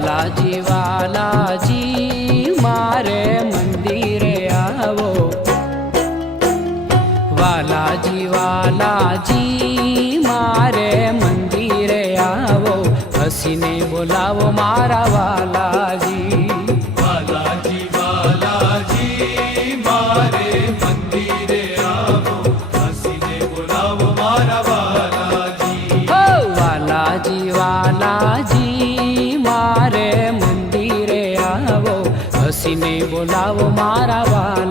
વાલાજી વાલાજી મારે મંદિરે આવો વાલાજી વાલાજી મારે મંદિરે આવો હસીને બોલાવો મારા વાલાજી બાલાજી બાલાજી મારે મંદિરે આવો હસીને બોલાવો મારા બાલાજી હો વાલાજી વાલાજી તુલસીને બોલાવો મારા વાલા.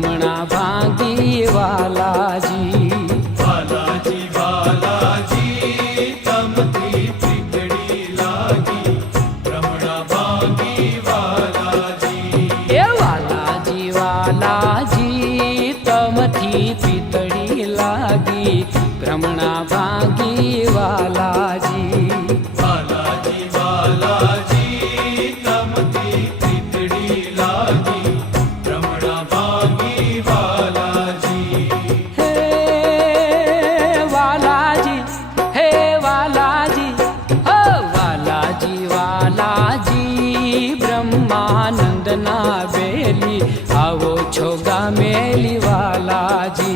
म्हणा भागी वालाजी बालाजी बालाजी तमती तिकडी लागी. बालाजी. बालाजी तमती ગામેલી વાલાજી